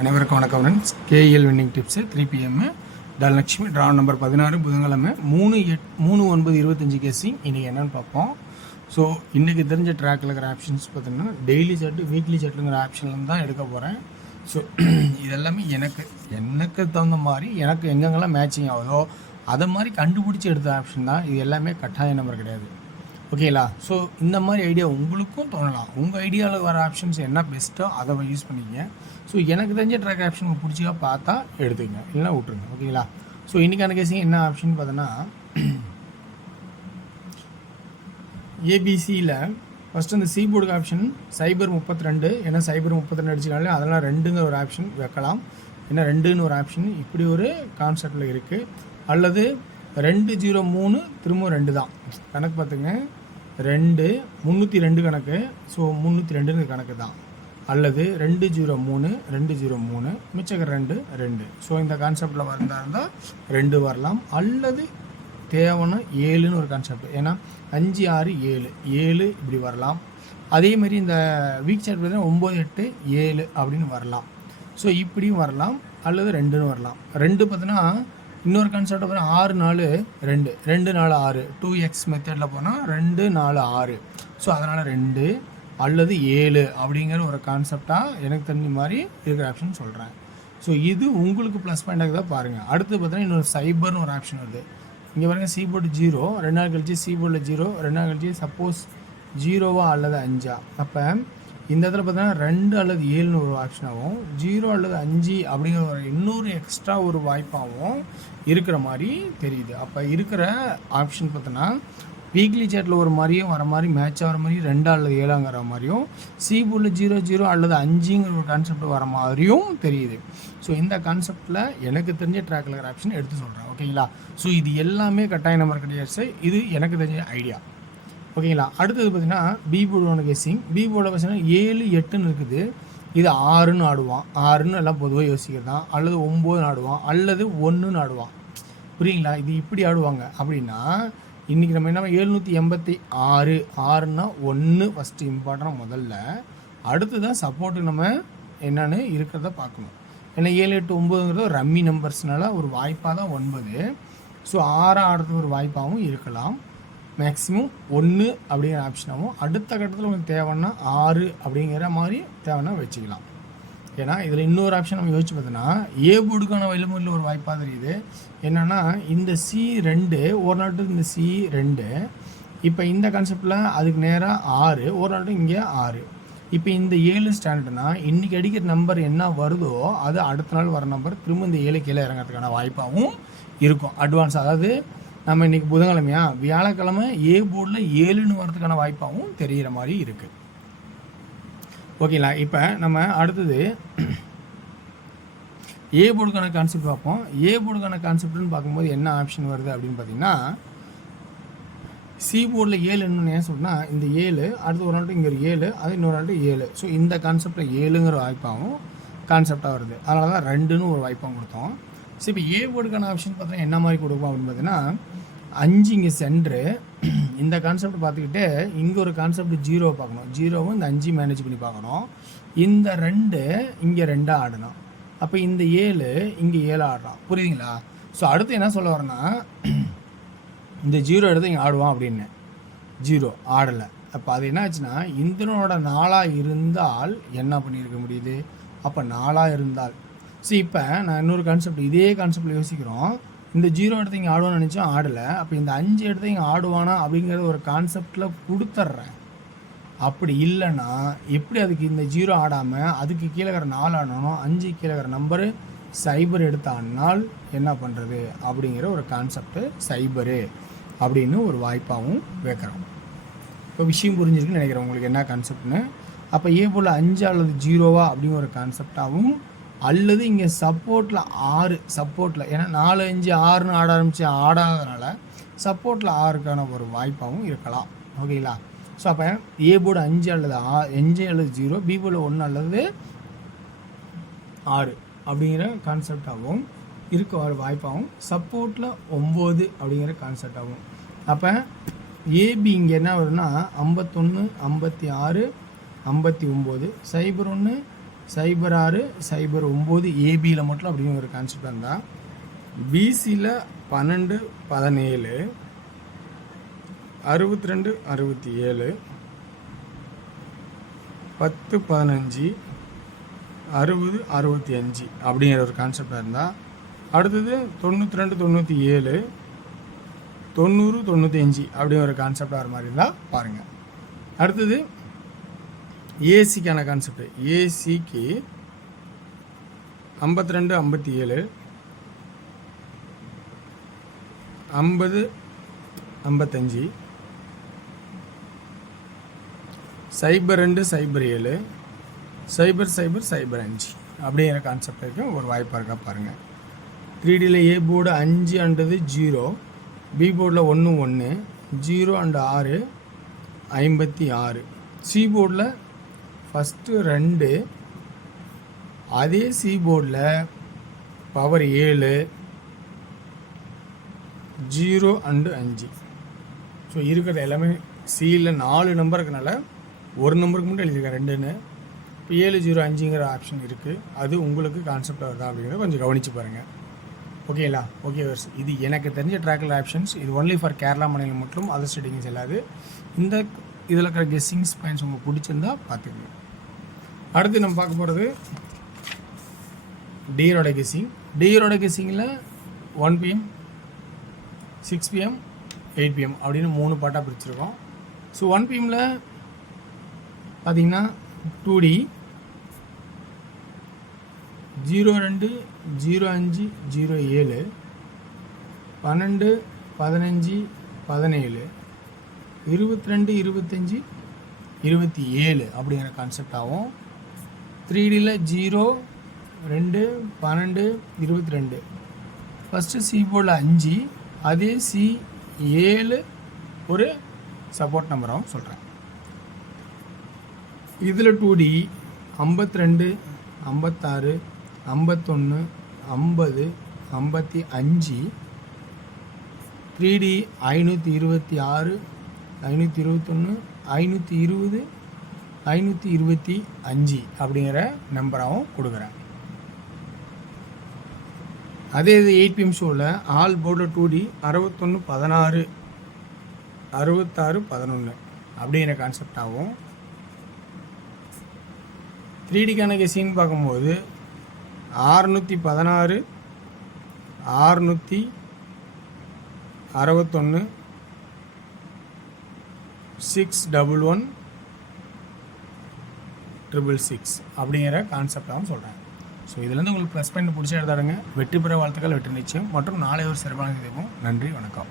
அனைவருக்கும் வணக்கம் friends. KL winning tips 3 PM Dhanalakshmi draw number 16 புதன்கிழமை 3/8/25 கேசிங். இன்றைக்கி என்னென்னு பார்ப்போம். ஸோ இன்றைக்கி தெரிஞ்ச ட்ராக்கில் இருக்கிற ஆப்ஷன்ஸ் பார்த்திங்கன்னா டெய்லி செட்டு வீக்லி செட்டுங்கிற ஆப்ஷன்லேருந்து தான் எடுக்க போகிறேன். ஸோ இதெல்லாமே எனக்கு தகுந்த மாதிரி எனக்கு எங்கெங்கெல்லாம் மேட்சிங் ஆகுதோ அதை மாதிரி கண்டுபிடிச்சி எடுத்த ஆப்ஷன் தான். இது எல்லாமே கட்டாய நம்பர் கிடையாது. ஓகேங்களா? ஸோ இந்த மாதிரி ஐடியா உங்களுக்கும் தோணலாம். உங்கள் ஐடியாவில் வர ஆப்ஷன்ஸ் என்ன பெஸ்ட்டோ அதை யூஸ் பண்ணிக்கங்க. ஸோ எனக்கு தெரிஞ்ச ட்ராக் ஆப்ஷன் உங்களுக்கு பிடிச்சிக்கா பார்த்தா எடுத்துக்கங்க, இல்லைனா விட்ருங்க. ஓகேங்களா? ஸோ இன்றைக்கான கேசிங் என்ன ஆப்ஷன் பார்த்தோன்னா ஏபிசியில் ஃபஸ்ட்டு இந்த சி போர்டுக்கு ஆப்ஷன் சைபர் 32. ஏன்னா சைபர் 32 அடிச்சுனாலே அதெல்லாம் 2ங்கிற ஒரு ஆப்ஷன் வைக்கலாம். ஏன்னா 2ன்னு ஒரு ஆப்ஷன் இப்படி ஒரு கான்செப்டில் இருக்குது. அல்லது 203 திரும்ப 2 தான் கணக்கு. பார்த்துங்க 2 302 கணக்கு. ஸோ 302 கணக்கு தான். அல்லது 203 மிச்சக்கர் 2. ஸோ இந்த கான்செப்டில் இருந்தால் 2 வரலாம். அல்லது தேவைன்னா 7ன்னு ஒரு கான்செப்ட். ஏன்னா 5 6 7 இப்படி வரலாம். அதேமாரி இந்த வீக் சார்ட் பார்த்தீங்கன்னா 9 8 7 அப்படின்னு வரலாம். ஸோ இப்படியும் வரலாம். அல்லது 2ன்னு வரலாம். 2 பார்த்தீங்கன்னா இன்னொரு கான்செப்ட் பார்த்தீங்கன்னா 6 4 2 2 4 6 2x மெத்தடில் போனால் 2 4 6. ஸோ அதனால் 2 அல்லது 7 அப்படிங்கிற ஒரு கான்செப்டாக எனக்கு தெரிஞ்ச மாதிரி இருக்கிற ஆப்ஷன் சொல்கிறேன். ஸோ இது உங்களுக்கு ப்ளஸ் பாயிண்டாக தான் பாருங்கள். அடுத்து பார்த்தீங்கன்னா இன்னொரு சைபர்னு ஒரு ஆப்ஷன் வருது. இங்கே பாருங்கள் சி போர்டு 0 2 நாள் கழிச்சு சி போர்டில் 0 2 நாள் கழிச்சு சப்போஸ் 0வா அல்லது 5. அப்போ இந்த இடத்துல பார்த்தீங்கன்னா 2 அல்லது 7ன்னு ஒரு ஆப்ஷனாகவும் 0 அல்லது 5 அப்படிங்கிற ஒரு இன்னொரு எக்ஸ்ட்ரா ஒரு வாய்ப்பாகவும் இருக்கிற மாதிரி தெரியுது. அப்போ இருக்கிற ஆப்ஷன் பார்த்தோன்னா வீக்லி சேட்டில் ஒரு மாதிரியும் வர மாதிரி மேட்ச் ஆகிற மாதிரி 2 அல்லது 7ங்கிற மாதிரியும் சி போர்டில் 0 0 அல்லது 5ங்கிற ஒரு கான்செப்ட் வர மாதிரியும் தெரியுது. ஸோ இந்த கான்செப்டில் எனக்கு தெரிஞ்ச ட்ராக்கில் இருக்கிற ஆப்ஷன் எடுத்து சொல்கிறேன். ஓகேங்களா? ஸோ இது எல்லாமே கட்டாய நம்பர் கிடையாது. இது எனக்கு தெரிஞ்ச ஐடியா. ஓகேங்களா? அடுத்தது பார்த்தீங்கன்னா பி போர்டு கேசிங். பி போர்டில் பார்த்தீங்கன்னா 7 8ன்னு இருக்குது. இது 6ன்னு ஆடுவான். 6ன்னு எல்லாம் பொதுவாக யோசிக்கிறது தான். அல்லது 9ன்னு ஆடுவான். அல்லது 1ன்னு ஆடுவான். புரியுங்களா? இது இப்படி ஆடுவாங்க. அப்படின்னா இன்றைக்கி நம்ம என்ன 786 6ன்னா 1 ஃபஸ்ட்டு இம்பார்ட்டன்ட் முதல்ல. அடுத்து தான் சப்போர்ட்டுக்கு நம்ம என்னென்னு இருக்கிறத பார்க்கணும். ஏன்னா 7 8 9ங்கிறது ரம்மி நம்பர்ஸ்னால ஒரு வாய்ப்பாக தான் 9. ஸோ 6 ஆடுறது ஒரு வாய்ப்பாகவும் இருக்கலாம். மேக்ஸிமம் 1 அப்படிங்கிற ஆப்ஷனாகவும் அடுத்த கட்டத்தில் உங்களுக்கு தேவைன்னா 6 அப்படிங்கிற மாதிரி தேவைன்னா வச்சுக்கலாம். ஏன்னா இதில் இன்னொரு ஆப்ஷன் நம்ம யோசிச்சு பார்த்தோன்னா ஏ போர்டுக்கான வழிமுறையில் ஒரு வாய்ப்பாக தெரியுது. என்னென்னா இந்த C2 ஒரு நாட்டு இந்த C2 இப்போ இந்த கான்செப்டில் அதுக்கு நேராக 6 ஒரு நாட்டு இங்கே 6. இப்போ இந்த 7 ஸ்டாண்டர்ட்னா இன்றைக்கி அடிக்கிற நம்பர் என்ன வருதோ அது அடுத்த நாள் வர நம்பர் திரும்ப இந்த 7 கீழே இறங்கிறதுக்கான வாய்ப்பாகவும் இருக்கும். அட்வான்ஸ் அதாவது நம்ம இன்றைக்கி புதன்கிழமையா வியாழக்கிழமை ஏ போர்டில் 7ன்னு வரதுக்கான வாய்ப்பாகவும் தெரிகிற மாதிரி இருக்குது. ஓகேங்களா? இப்போ நம்ம அடுத்தது ஏ போர்டுக்கான கான்செப்ட் பார்ப்போம். ஏ போர்டுக்கான கான்செப்ட்னு பார்க்கும்போது என்ன ஆப்ஷன் வருது அப்படின்னு பார்த்தீங்கன்னா சி போர்டில் 7ன்னு ஏன் சொன்னால் இந்த 7 அடுத்து ஒரு நாட்டு இங்கே ஒரு 7 அது இன்னொரு நாட்டு 7. ஸோ இந்த கான்செப்டில் 7ங்கிற வாய்ப்பாகவும் கான்செப்டாக வருது. அதனால தான் 2ன்னு ஒரு வாய்ப்பாகவும் கொடுத்தோம். ஸோ இப்போ ஏ போர்டுக்கான ஆப்ஷன் பார்த்தீங்கன்னா என்ன மாதிரி கொடுப்போம் அப்படின்னு பார்த்தீங்கன்னா 5 இங்கே சென்ட்ரு. இந்த கான்செப்ட் பார்த்துக்கிட்டு இங்கே ஒரு கான்செப்ட் 0 பார்க்கணும். 0வும் இந்த 5 மேனேஜ் பண்ணி பார்க்கணும். இந்த 2 இங்கே 2 ஆடணும். அப்போ இந்த 7 இங்கே 7 ஆடுறான். புரியுதுங்களா? ஸோ அடுத்து என்ன சொல்ல வரேன்னா இந்த 0 எடுத்து இங்கே ஆடுவான் அப்படின்னு 0 ஆடலை. அப்போ அது என்ன ஆச்சுன்னா இந்தனோட 4ஆக இருந்தால் என்ன பண்ணியிருக்க முடியுது? அப்போ 4ஆக இருந்தால். ஸோ இப்போ நான் இன்னொரு கான்செப்ட் இதே கான்செப்டில் யோசிக்கிறோம். இந்த 0 எடுத்து இங்கே ஆடுவான்னு நினச்சோம் ஆடலை. அப்போ இந்த 5 எடுத்து இங்கே ஆடுவானா அப்படிங்கிற ஒரு கான்செப்டில் கொடுத்துட்றேன். அப்படி இல்லைன்னா எப்படி அதுக்கு இந்த 0 ஆடாமல் அதுக்கு கீழே இருக்கிற 4 ஆடணும், 5 கீழே இருக்கிற நம்பரு சைபர் எடுத்து ஆடினால் என்ன பண்ணுறது அப்படிங்கிற ஒரு கான்செப்டு சைபரு அப்படின்னு ஒரு வாய்ப்பாகவும் வைக்கிறோம். இப்போ விஷயம் புரிஞ்சிருக்குன்னு நினைக்கிறேன் உங்களுக்கு என்ன கான்செப்ட்னு. அப்போ ஏ போல் 5 அல்லது 0வா அப்படிங்கிற ஒரு கான்செப்டாகவும் அல்லது இங்கே சப்போர்ட்டில் 6 சப்போர்ட்டில் ஏன்னா 4 5 6ன்னு ஆட ஆரம்பித்து ஆடாததுனால சப்போர்ட்டில் 6க்கான ஒரு வாய்ப்பாகவும் இருக்கலாம். ஓகேங்களா? ஸோ அப்போ ஏ போர்டு 5 அல்லது 5 அல்லது 0 பி போர்டு 1 அல்லது 6 அப்படிங்கிற கான்செப்டாகவும் இருக்க ஒரு வாய்ப்பாகவும் சப்போர்ட்டில் 9 அப்படிங்கிற கான்செப்டாகவும். அப்போ ஏபி இங்கே என்ன வருதுன்னா 51 56 59 01 06 09 ஏபியில் மட்டும் அப்படின்னு ஒரு கான்செப்ட் இருந்தால் பிசியில் 12 17 62 67 10 15 60 65 அப்படிங்கிற ஒரு கான்செப்டாக இருந்தால் அடுத்தது 92 97 90 95 அப்படிங்கிற ஒரு கான்செப்டாக வர மாதிரி இருந்தால் பாருங்கள். அடுத்தது ஏசிக்கான கான்செப்ட். ஏசிக்கு 52 57 50 55 02 07 00 05 அப்படிங்கிற கான்செப்ட் இருக்குது. ஒரு வாய்ப்பாக இருக்கா பாருங்கள். 3Dயில் ஏ போர்டு 5 அண்டது 0, பி போர்டில் 1 1 0 அண்ட் 6 56, சி போர்டில் ஃபஸ்ட்டு 2, அதே சி போர்டில் பவர் 7 0 அண்டு 5. ஸோ இருக்கிறது எல்லாமே சியில் 4 நம்பர் இருக்கனால ஒரு நம்பருக்கு மட்டும் எழுதியிருக்கேன் 2ன்னு. இப்போ 7 0 5ங்கிற ஆப்ஷன் இருக்குது. அது உங்களுக்கு கான்செப்ட் வருதா அப்படிங்கிறத கொஞ்சம் கவனித்து பாருங்கள். ஓகேங்களா? ஓகே வர்ஸ். இது எனக்கு தெரிஞ்ச ட்ராக்கில் ஆப்ஷன்ஸ். இது ஒன்லி ஃபார் கேரளா மாநிலம் மட்டும், அதர் ஸ்டேட்டிங் செல்லாது. இந்த இதில் இருக்கிற கெஸ்ஸிங்ஸ் பாயிண்ட்ஸ் உங்களுக்கு பிடிச்சிருந்தா பார்த்துக்கோங்க. அடுத்து நம்ம பார்க்க போகிறது டியரோட கெஸ்ஸிங். டியரோட கெஸ்ஸிங்கில் 1 PM 6 PM 8 PM அப்படின்னு 3 பாட்டாக பிரிச்சுருக்கோம். ஸோ 1 PMல் பார்த்தீங்கன்னா 2D 02 05 07 12 15 17 22 25 27 அப்படிங்கிற கான்செப்ட் ஆகும். 3Dயில் 0 2 12 22, ஃபஸ்ட்டு சி போர்டில் 5, அதே சி 7 ஒரு சப்போர்ட் நம்பராகவும் சொல்கிறேன். இதில் 2D 52 56 51 50 55, 3D 526 521 520 525 அப்படிங்கிற நம்பராகவும் கொடுக்குறேன். அதே இது 8 PM ஷோவில் ஆல் போர்டில் 2D 61 16 66 11 அப்படிங்கிற கான்செப்டாகவும், 3Dக்கான கெஸ்ஸிங் பார்க்கும்போது 616 661 611 666 அப்படிங்கிற கான்செப்டாகவும் சொல்கிறேன். ஸோ இதுலேருந்து உங்களுக்கு ப்ளஸ் பாயிண்ட் பிடிச்ச எடுத்தாடுங்க. வெற்றி பெற வாழ்த்துக்கள், வெற்றி நிச்சயம் மற்றும் நாளை ஒரு சிறப்பான செய்வோம். நன்றி, வணக்கம்.